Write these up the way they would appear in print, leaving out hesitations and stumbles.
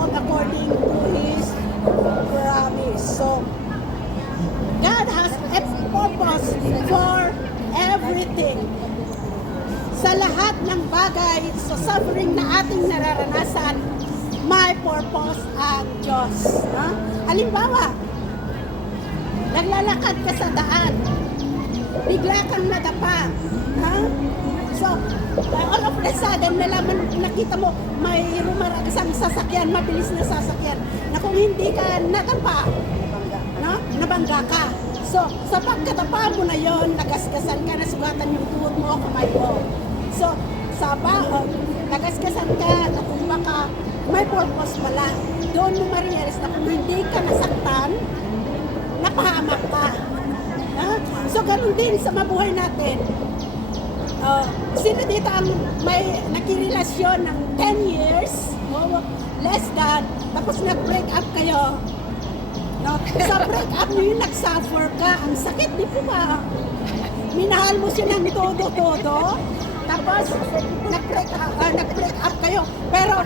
not according to His promise. So, God has a purpose for everything. Sa lahat ng bagay, sa suffering na ating nararanasan, may purpose ang Diyos. Ha? Halimbawa, naglalakad ka sa daan, bigla kang nadapa. Ha? So, all of a sudden, nakita mo, may rumaragasang sasakyan, mabilis na sasakyan, na kung hindi ka nadapa, no? Nabangga ka. So, sa pagkatapa mo na yon, nagasgasan ka, nasugatan yung tuhod mo, kamay mo. So, nagasgasan ka, natumba ka, may purpose pala. Doon mo ma-realize na kung hindi ka nasaktan, napahamak ka. Ha? So, ganun din sa mabuhay natin. Sino dito ang may nakirelasyon ng 10 years, less than, tapos nag-break up kayo? No? Sa break up nyo yung nag-suffer ka, ang sakit, di po ba? Minahal mo siya ng todo-todo, tapos nag-break up kayo, pero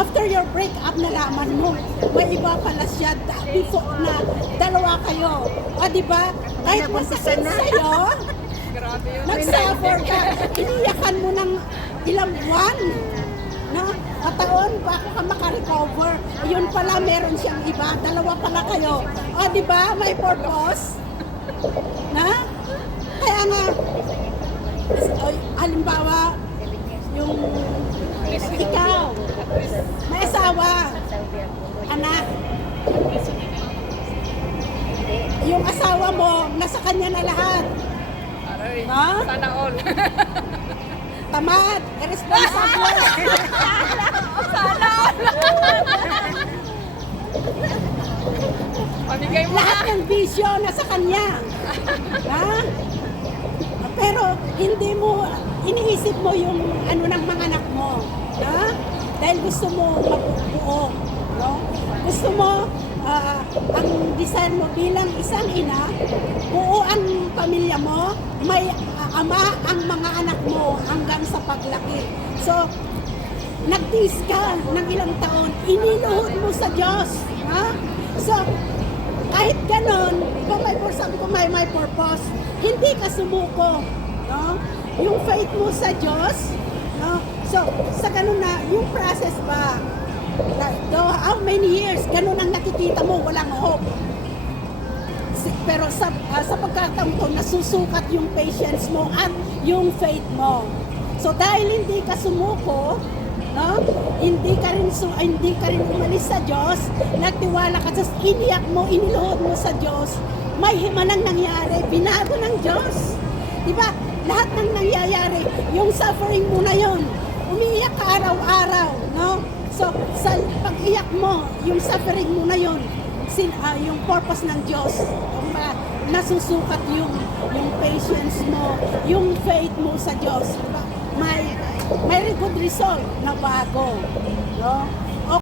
after your breakup, nalaman mo, may iba pala siya before na dalawa kayo. O, di ba? Kahit masakit sa'yo, nag-suffer ka, iniyakan mo ng ilang buwan, no? At taon, bago ka makarecover. Yun pala, meron siyang iba, dalawa pala kayo. O, di ba? May purpose. Na? Kaya nga, halimbawa, yung ikaw, may asawa, anak, yung asawa mo, nasa kanya na lahat. Ha? Sana all. Tamad, irresponsible. Sana all. Pamigay mo Lahat ng bisyo nasa kanya. Ha? Pero hindi mo, iniisip mo yung ano ng mga anak mo. Ha? Dahil gusto mo mabuo. No? Gusto mo, ang design mo bilang isang ina, buo ang pamilya mo, may ama ang mga anak mo hanggang sa paglaki. So, nagtiis ka ng ilang taon, iniluhod mo sa Diyos. Ha? So, kahit ganon, kung may purpose, hindi ka sumuko. No? Yung faith mo sa Diyos, no? So, sa ganun na, yung process ba, how many years, ganun ang nakikita mo, walang hope. Pero sa pagkataon ko, nasusukat yung patience mo at yung faith mo. So, dahil hindi ka sumuko, no? Hindi ka rin umalis sa Diyos, nagtiwala ka, just iniyak mo, iniluhod mo sa Diyos, may himalang nangyari, binago ng Diyos. Diba? Lahat ng nangyayari, yung suffering mo na yon, umiiyak ka araw-araw, no? So, sa pag-iyak mo, yung suffering mo na yon, yung purpose ng Diyos, nasusukat yung patience mo, yung faith mo sa Diyos, diba? May good result na bago, no?